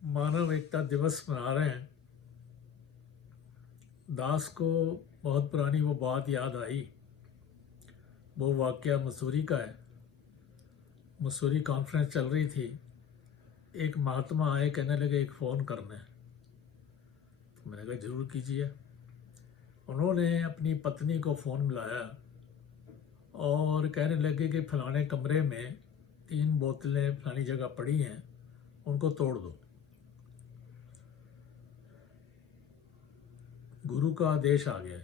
मानव एकता दिवस मना रहे हैं। दास को बहुत पुरानी वो बात याद आई। वो वाक़या मसूरी का है। मसूरी कॉन्फ्रेंस चल रही थी। एक महात्मा आए, कहने लगे एक फ़ोन करना है। तो मैंने कहा ज़रूर कीजिए। उन्होंने अपनी पत्नी को फ़ोन मिलाया और कहने लगे कि फलाने कमरे में 3 बोतलें फलानी जगह पड़ी हैं, उनको तोड़ दो। गुरु का आदेश आ गया,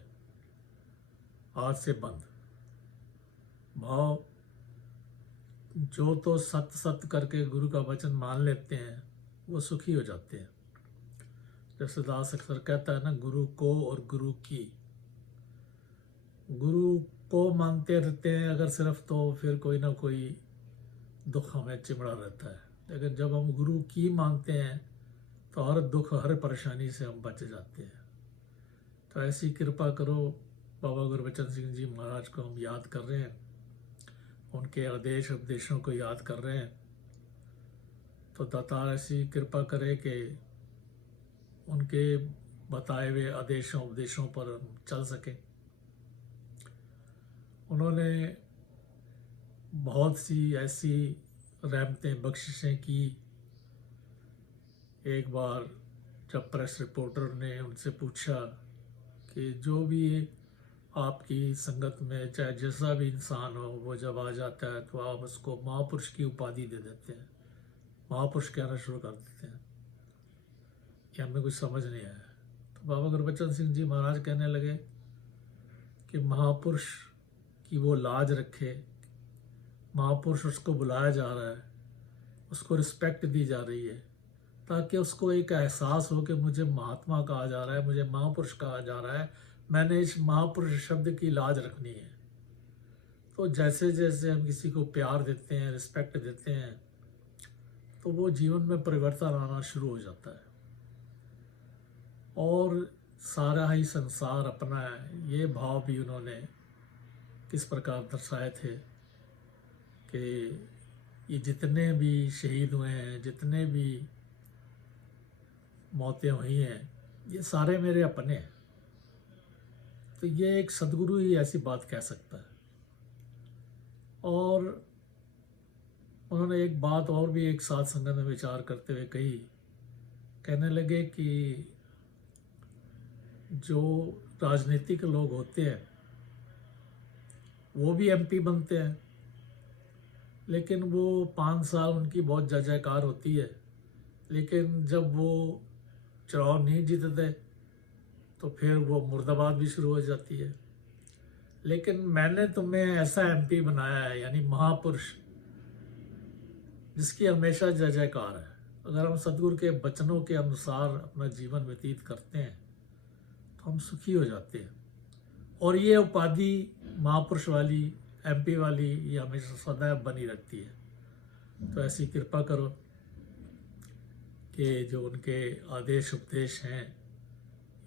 आज से बंद। भाव जो तो सत सत करके गुरु का वचन मान लेते हैं वो सुखी हो जाते हैं। जैसे दास अक्सर कहता है ना, गुरु को और गुरु की। गुरु को मानते रहते हैं अगर सिर्फ, तो फिर कोई ना कोई दुख हमें चिमड़ा रहता है। लेकिन जब हम गुरु की मानते हैं तो हर दुख हर परेशानी से हम बच जाते हैं। तो ऐसी कृपा करो। बाबा गुरबचन सिंह जी महाराज को हम याद कर रहे हैं, उनके आदेश उपदेशों को याद कर रहे हैं। तो दातार ऐसी कृपा करे कि उनके बताए हुए आदेशों उपदेशों पर हम चल सके। उन्होंने बहुत सी ऐसी रहमतें बख्शिशें की। एक बार जब प्रेस रिपोर्टर ने उनसे पूछा कि जो भी आपकी संगत में चाहे जैसा भी इंसान हो, वो जब आ जाता है तो आप उसको महापुरुष की उपाधि दे देते हैं, महापुरुष कहना शुरू कर देते हैं। ये हमें कुछ समझ नहीं आया। तो बाबा गुरबचन सिंह जी महाराज कहने लगे कि महापुरुष की वो लाज रखे। महापुरुष उसको बुलाया जा रहा है, उसको रिस्पेक्ट दी जा रही है, ताकि उसको एक एहसास हो कि मुझे महात्मा कहा जा रहा है, मुझे महापुरुष कहा जा रहा है, मैंने इस महापुरुष शब्द की लाज रखनी है। तो जैसे जैसे हम किसी को प्यार देते हैं, रिस्पेक्ट देते हैं, तो वो जीवन में परिवर्तन आना शुरू हो जाता है और सारा ही संसार अपना है। ये भाव भी उन्होंने किस प्रकार दर्शाए थे कि ये जितने भी शहीद हुए हैं, जितने भी मौतें हुई हैं, ये सारे मेरे अपने हैं। तो ये एक सदगुरु ही ऐसी बात कह सकता है। और उन्होंने एक बात और भी एक साथ संगत में विचार करते हुए कही। कहने लगे कि जो राजनीतिक लोग होते हैं वो भी एमपी बनते हैं, लेकिन वो 5 साल उनकी बहुत जय जयकार होती है, लेकिन जब वो चुनाव नहीं जीतते तो फिर वो मुर्दाबाद भी शुरू हो जाती है। लेकिन मैंने तुम्हें ऐसा एमपी बनाया है, यानी महापुरुष, जिसकी हमेशा जय जयकार है। अगर हम सदगुरु के वचनों के अनुसार अपना जीवन व्यतीत करते हैं तो हम सुखी हो जाते हैं। और ये उपाधि महापुरुष वाली, एमपी वाली, ये हमेशा सदैव बनी रहती है। तो ऐसी कृपा करो कि जो उनके आदेश उपदेश हैं,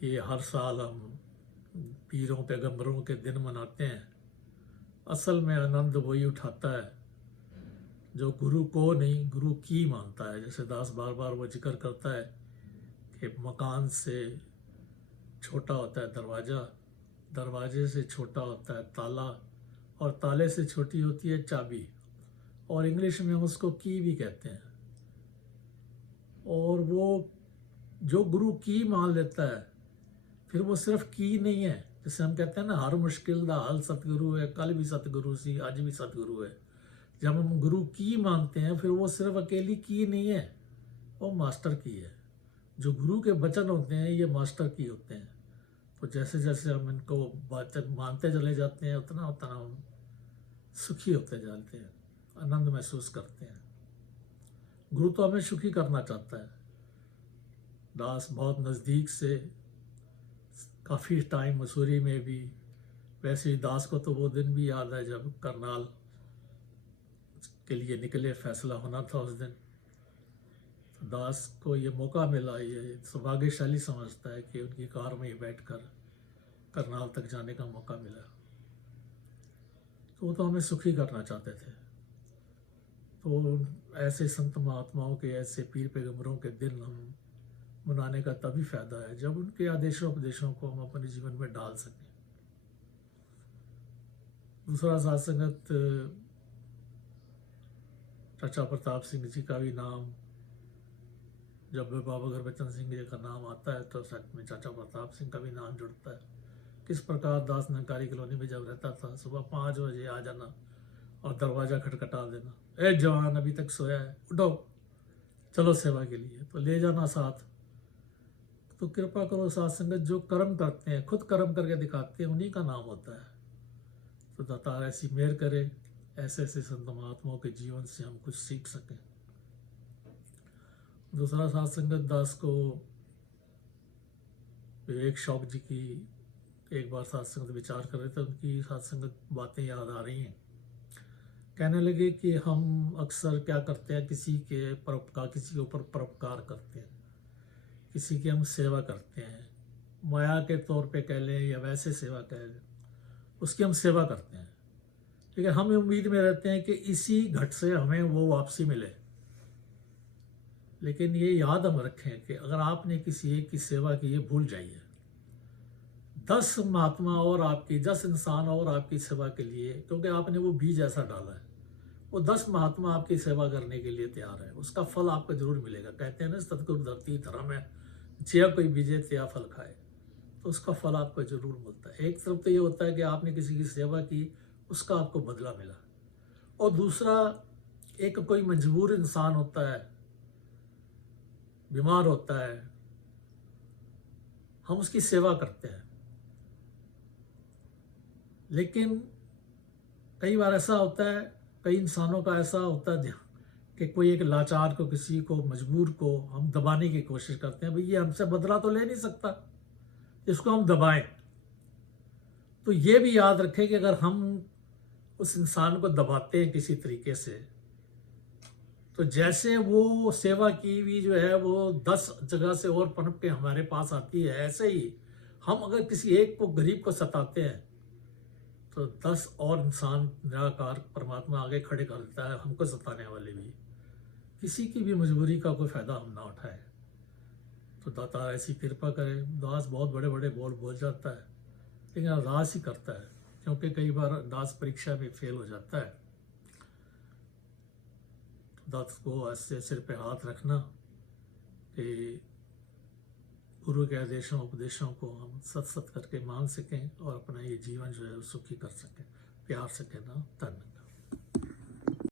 ये हर साल हम पीरों पैगंबरों के दिन मनाते हैं। असल में आनंद वही उठाता है जो गुरु को नहीं, गुरु की मानता है। जैसे दास बार बार वो जिक्र करता है कि मकान से छोटा होता है दरवाज़ा, दरवाजे से छोटा होता है ताला, और ताले से छोटी होती है चाबी, और इंग्लिश में उसको की भी कहते हैं। और वो जो गुरु की मान लेता है, फिर वो सिर्फ की नहीं है। जैसे हम कहते हैं ना, हर मुश्किल दा हल सतगुरु है, कल भी सतगुरु सी, आज भी सतगुरु है। जब हम गुरु की मानते हैं, फिर वो सिर्फ अकेली की नहीं है, वो मास्टर की है। जो गुरु के वचन होते हैं ये मास्टर की होते हैं। तो जैसे जैसे हम इनको वचन मानते चले जाते हैं, उतना उतना हम सुखी होते जाते हैं, आनंद महसूस करते हैं। गुरु तो हमें सुखी करना चाहता है। दास बहुत नज़दीक से काफ़ी टाइम मसूरी में भी, वैसे ही दास को तो वो दिन भी याद है जब करनाल के लिए निकले, फैसला होना था उस दिन। तो दास को ये मौका मिला, ये सौभाग्यशाली समझता है कि उनकी कार में ही बैठकर करनाल तक जाने का मौका मिला। तो वो तो हमें सुखी करना चाहते थे। तो ऐसे संत महात्माओं के, ऐसे पीर पैगंबरों के दिन हम मनाने का तभी फायदा है जब उनके आदेशों उपदेशों को हम अपने जीवन में डाल सकें। दूसरा साध संगत, चाचा प्रताप सिंह जी का भी नाम, जब बाबा गुरबचन सिंह जी का नाम आता है तो सच में चाचा प्रताप सिंह का भी नाम जुड़ता है। किस प्रकार दास नंकारी कॉलोनी में जब रहता था, सुबह 5 बजे आ जाना और दरवाज़ा खटखटा देना, ए जवान अभी तक सोया है, उठो चलो सेवा के लिए, तो ले जाना साथ। तो कृपा करो साथ संगत, जो कर्म करते हैं, खुद कर्म करके दिखाते हैं, उन्हीं का नाम होता है। तो दातार ऐसी मेहर करे, ऐसे ऐसे संत महात्माओं के जीवन से हम कुछ सीख सकें। दूसरा साथ संगत, दास को विवेक शौक जी की एक बार साथ संगत विचार कर रहे थे, उनकी साथ संगत बातें याद आ रही हैं। कहने लगे कि हम अक्सर क्या करते हैं, किसी के ऊपर परोपकार करते हैं, किसी की हम सेवा करते हैं, माया के तौर पे कह लें या वैसे सेवा कह लें, उसकी हम सेवा करते हैं, लेकिन हम उम्मीद में रहते हैं कि इसी घट से हमें वो वापसी मिले। लेकिन ये याद हम रखें कि अगर आपने किसी एक की सेवा की, ये भूल जाइए, 10 महात्मा और आपकी, 10 इंसान और आपकी सेवा के लिए, क्योंकि आपने वो बीज ऐसा डाला है, वो 10 महात्मा आपकी सेवा करने के लिए तैयार है, उसका फल आपको जरूर मिलेगा। कहते हैं ना, सतगुरु धरती धर्म है, जिया कोई बीजे त्या फल खाए, तो उसका फल आपको जरूर मिलता है। एक तरफ तो ये होता है कि आपने किसी की सेवा की, उसका आपको बदला मिला, और दूसरा, एक कोई मजबूर इंसान होता है, बीमार होता है, हम उसकी सेवा करते हैं, लेकिन कई बार ऐसा होता है, कई इंसानों का ऐसा होता है कि कोई एक लाचार को, किसी को, मजबूर को हम दबाने की कोशिश करते हैं, भाई ये हमसे बदला तो ले नहीं सकता, इसको हम दबाएं। तो ये भी याद रखें कि अगर हम उस इंसान को दबाते हैं किसी तरीके से, तो जैसे वो सेवा की भी जो है वो 10 जगह से और पनप के हमारे पास आती है, ऐसे ही हम अगर किसी एक को, गरीब को सताते हैं, तो 10 और इंसान निराकार परमात्मा आगे खड़े कर देता है, हमको सताने वाले भी। किसी की भी मजबूरी का कोई फायदा हम ना उठाए। तो दाता ऐसी कृपा करे। दास बहुत बड़े बड़े बोल जाता है, लेकिन अरदास ही करता है, क्योंकि कई बार दास परीक्षा में फेल हो जाता है। दास को ऐसे सिर पे हाथ रखना कि गुरु के आदेशों उपदेशों को हम सत करके मान सकें और अपना ये जीवन जो है सुखी कर सकें, प्यार सकें ना। धन्यवाद।